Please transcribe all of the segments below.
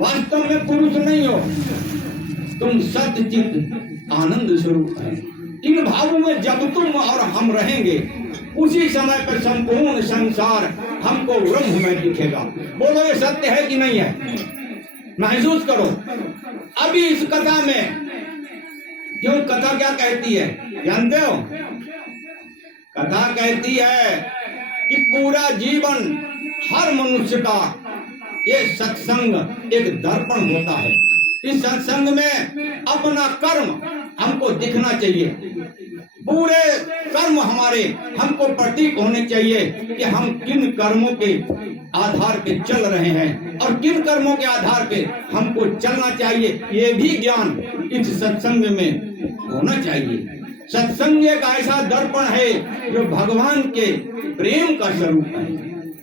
वास्तव में पुरुष नहीं हो, तुम सत्यचित आनंद स्वरूप है। इन भावों में जब तुम और हम रहेंगे, उसी समय पर संपूर्ण संसार हमको ब्रह्म में दिखेगा। बोलो ये सत्य है कि नहीं है? महसूस करो। अभी इस कथा में क्यों, कथा क्या कहती है जानते हो? कथा कहती है कि पूरा जीवन हर मनुष्य का ये सत्संग एक दर्पण होता है। इस सत्संग में अपना कर्म हमको दिखना चाहिए। पूरे कर्म हमारे हमको प्रतीक होने चाहिए कि हम किन कर्मों के आधार पे चल रहे हैं और किन कर्मों के आधार पे हमको चलना चाहिए। ये भी ज्ञान इस सत्संग में होना चाहिए। सत्संग एक ऐसा दर्पण है जो भगवान के प्रेम का स्वरूप है,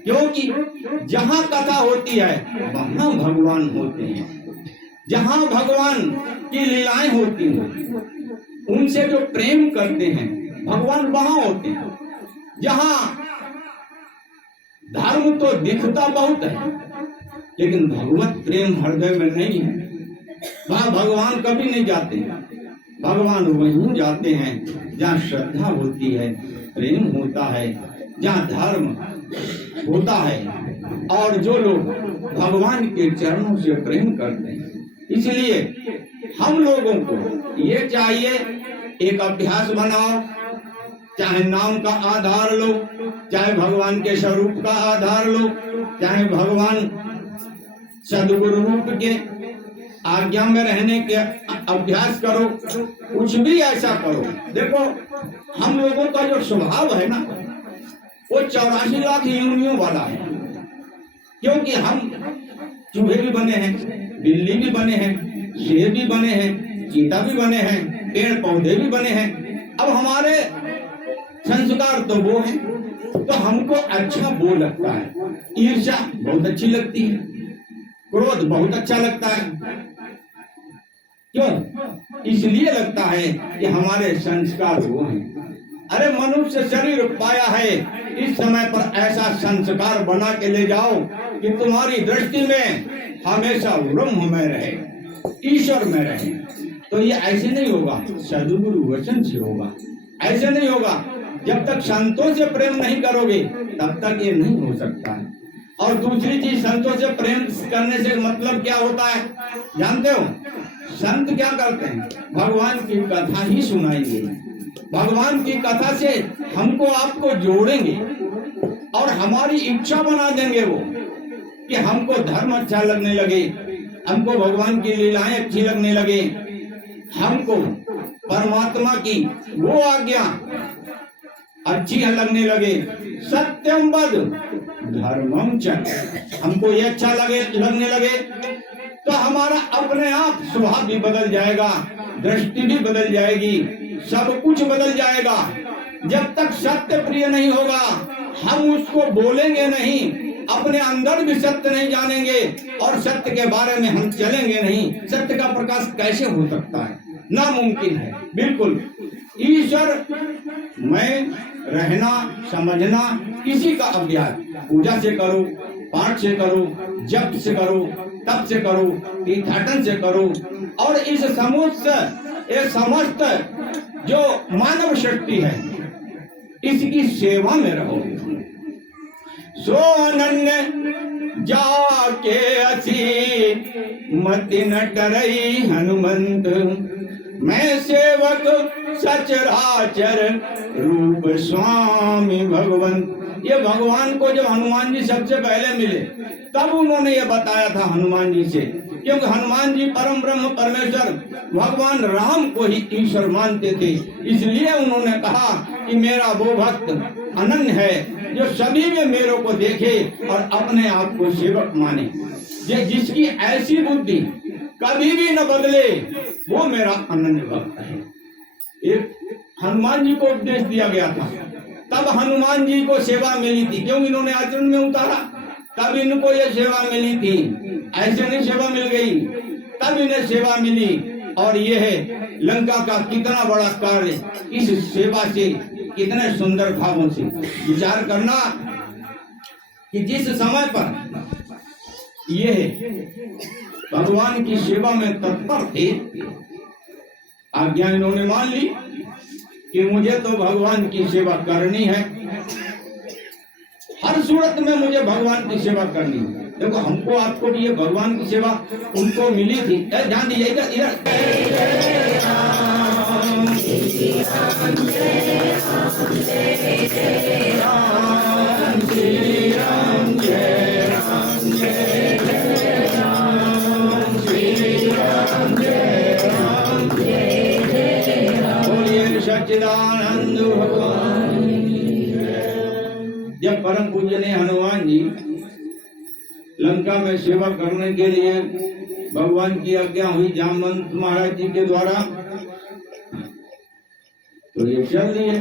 क्योंकि जहाँ कथा होती है वहाँ भगवान होते हैं। जहाँ भगवान की लीलाएं होती हैं, उनसे जो प्रेम करते हैं भगवान वहाँ होते हैं। जहाँ धर्म तो दिखता बहुत है, लेकिन भगवत प्रेम हृदय में नहीं है, वहाँ भगवान कभी नहीं जाते। भगवान वहीं जाते हैं जहाँ श्रद्धा होती है, प्रेम होता है, जहाँ धर्म होता है और जो लोग भगवान के चरणों से प्रेम करते हैं। इसलिए हम लोगों को ये चाहिए, एक अभ्यास बनाओ, चाहे नाम का आधार लो, चाहे भगवान के स्वरूप का आधार लो, चाहे भगवान सदगुरु रूप के आज्ञा में रहने के अभ्यास करो, कुछ भी ऐसा करो। देखो हम लोगों का जो स्वभाव है ना, वो 84 लाख योनियों वाला है, क्योंकि हम चूहे भी बने हैं, बिल्ली भी बने हैं, शेर भी बने हैं, चीता भी बने हैं, पेड़ पौधे भी बने हैं। अब हमारे संस्कार तो वो हैं, तो हमको अच्छा वो लगता है। ईर्ष्या बहुत अच्छी लगती है, क्रोध बहुत अच्छा लगता है। क्यों? इसलिए लगता है कि हमारे संस्कार वो हैं। अरे मनुष्य शरीर पाया है, इस समय पर ऐसा संस्कार बना के ले जाओ कि तुम्हारी दृष्टि में हमेशा ब्रह्म में रहे, ईश्वर में रहे। तो ये ऐसे नहीं होगा, सद्गुरु वचन से होगा। ऐसे नहीं होगा, जब तक संतों से प्रेम नहीं करोगे तब तक ये नहीं हो सकता है। और दूसरी चीज, संतों से प्रेम करने से मतलब क्या होता है जानते हो? संत क्या करते हैं? भगवान की कथा ही सुनाएंगे, भगवान की कथा से हमको आपको जोड़ेंगे और हमारी इच्छा बना देंगे वो, कि हमको धर्म अच्छा लगने लगे, हमको भगवान की लीलाएं अच्छी लगने लगे, हमको परमात्मा की वो आज्ञा अच्छी लगने लगे। सत्यम वद धर्मम च, हमको ये अच्छा लगने लगे तो हमारा अपने आप स्वभाव भी बदल जाएगा, दृष्टि भी बदल जाएगी, सब कुछ बदल जाएगा। जब तक सत्य प्रिय नहीं होगा, हम उसको बोलेंगे नहीं, अपने अंदर भी सत्य नहीं जानेंगे और सत्य के बारे में हम चलेंगे नहीं, सत्य का प्रकाश कैसे हो सकता है? नामुमकिन है बिल्कुल। ईश्वर में रहना, समझना, इसी का अभ्यास पूजा से करो, पाठ से करो, जप से करो, तप से करो, तीर्थाटन से करो, और इस समस्त जो मानव शक्ति है इसकी सेवा में रहो। सो अनन्य जाके असी मति न डरई हनुमंत, मैं सेवक सचराचर रूप स्वामी भगवंत। ये भगवान को जब हनुमान जी सबसे पहले मिले तब उन्होंने ये बताया था हनुमान जी से, क्योंकि हनुमान जी परम ब्रह्म परमेश्वर भगवान राम को ही ईश्वर मानते थे। इसलिए उन्होंने कहा कि मेरा वो भक्त अनन्य है जो सभी में मेरे को देखे और अपने आप को सेवक माने। ये जिसकी ऐसी बुद्धि कभी भी न बदले, वो मेरा अनन्य भक्त है। एक हनुमान जी को उपदेश दिया गया था, तब हनुमान जी को सेवा मिली थी, क्योंकि इन्होंने आचरण में उतारा, तब इनको ये सेवा मिली थी। ऐसे नहीं सेवा मिल गई, तब इन्हें सेवा मिली। और ये है लंका का कितना बड़ा कार्य, इस सेवा से कितने सुंदर भावों से। विचार करना कि जिस समय पर ये भगवान की सेवा में तत्पर थे। आज्ञा इन्होंने मान ली कि मुझे तो भगवान की सेवा करनी है, हर सूरत में मुझे भगवान की सेवा करनी है। देखो हमको आपको भी ये भगवान की सेवा उनको मिली थी। ध्यान दीजिएगा सच्चिदानंद भगवान। जब परम पूजनीय हनुमान जी लंका में सेवा करने के लिए भगवान की आज्ञा हुई जामवंत महाराज जी के द्वारा, तो ये चल दिए।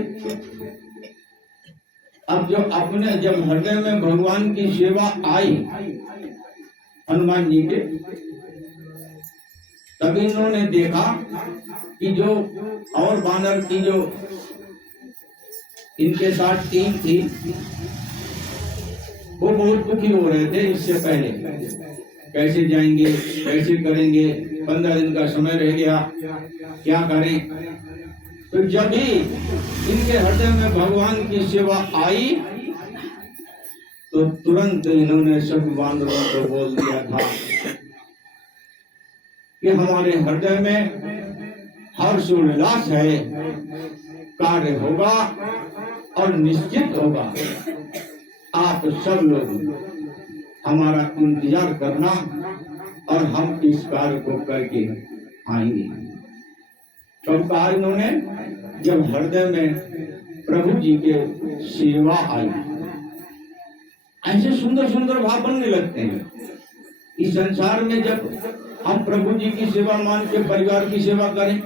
अब जब हृदय में भगवान की सेवा आई हनुमान जी के, तभी इन्होंने देखा कि जो और बानर की जो इनके साथ टीम थी वो बहुत दुखी हो रहे थे। इससे पहले कैसे जाएंगे, कैसे करेंगे, 15 दिन का समय रह गया, क्या करें। तो जब भी इनके हृदय में भगवान की सेवा आई तो तुरंत इन्होंने सब बानरों को बोल दिया था कि हमारे हृदय में हर्ष उल्लास है, कार्य होगा और निश्चित होगा। आप सब लोग हमारा इंतजार करना और हम इस कार्य को करके आएंगे। तो कहा इन्होंने, जब हृदय में प्रभु जी के सेवा आई, ऐसे सुंदर सुंदर भाव बनने लगते हैं। इस संसार में जब हम प्रभु जी की सेवा मान के परिवार की सेवा करें,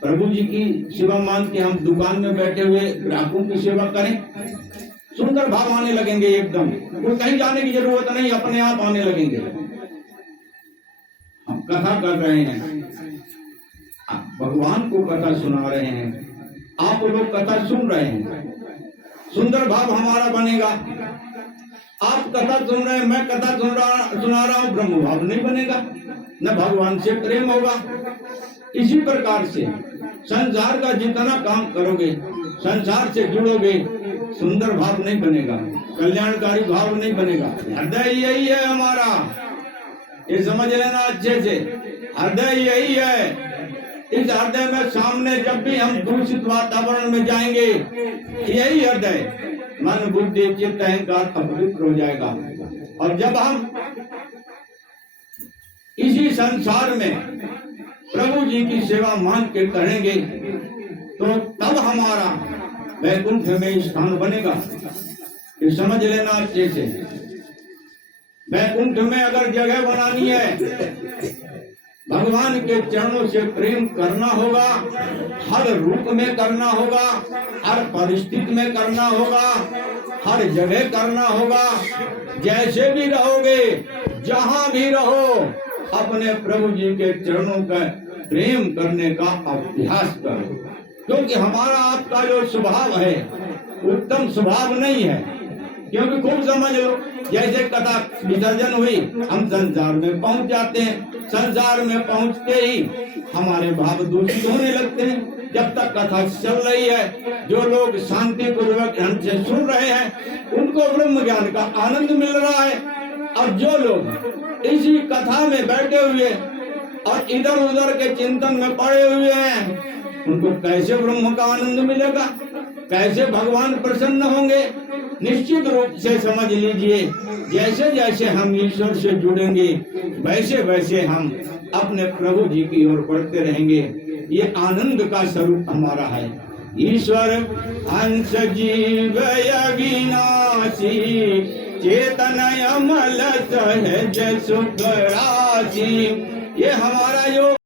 प्रभु जी की सेवा मान के हम दुकान में बैठे हुए ग्राहकों की सेवा करें, सुंदर भाव आने लगेंगे एकदम। कोई कहीं जाने की जरूरत नहीं, अपने आप आने लगेंगे। हम कथा कर रहे हैं, भगवान को कथा सुना रहे हैं, आप लोग कथा सुन रहे हैं, सुंदर भाव हमारा बनेगा। आप कथा सुन रहे हैं, मैं कथा सुना रहा हूँ, ब्रह्म भाव नहीं बनेगा, न भगवान से प्रेम होगा। इसी प्रकार से संसार का जितना काम करोगे, संसार से जुड़ोगे, सुंदर भाव नहीं बनेगा, कल्याणकारी भाव नहीं बनेगा। हृदय यही है हमारा, ये समझ लेना अच्छे से। हृदय यही है। इस हृदय में सामने जब भी हम दूषित वातावरण में जाएंगे, यही हृदय मन बुद्धि चित्त अहंकार अपवित्र हो जाएगा। और जब हम इसी संसार में प्रभु जी की सेवा मान के करेंगे तो तब हमारा वैकुंठ में स्थान बनेगा। ये समझ लेना अच्छे से। वैकुंठ में अगर जगह बनानी है, भगवान के चरणों से प्रेम करना होगा, हर रूप में करना होगा, हर परिस्थिति में करना होगा, हर जगह करना होगा। जैसे भी रहोगे, जहां भी रहो, अपने प्रभु जी के चरणों का प्रेम करने का अभ्यास करो। क्योंकि हमारा आपका जो स्वभाव है उत्तम स्वभाव नहीं है। क्योंकि खूब समझ लो, जैसे कथा विसर्जन हुई, हम संसार में पहुंच जाते हैं। संसार में पहुंचते ही हमारे भाव दूषित होने लगते हैं। जब तक कथा चल रही है, जो लोग शांति पूर्वक हमसे सुन रहे हैं, उनको ब्रह्म ज्ञान का आनंद मिल रहा है। और जो लोग इसी कथा में बैठे हुए और इधर उधर के चिंतन में पड़े हुए हैं, उनको कैसे ब्रह्म का आनंद मिलेगा, कैसे भगवान प्रसन्न होंगे। निश्चित रूप से समझ लीजिए, जैसे जैसे हम ईश्वर से जुड़ेंगे, वैसे वैसे हम अपने प्रभु जी की ओर बढ़ते रहेंगे। ये आनंद का स्वरूप हमारा है। ईश्वर हंस जीव अविनाशी, चेतन अमल सहज सुख राशि। ये हमारा जो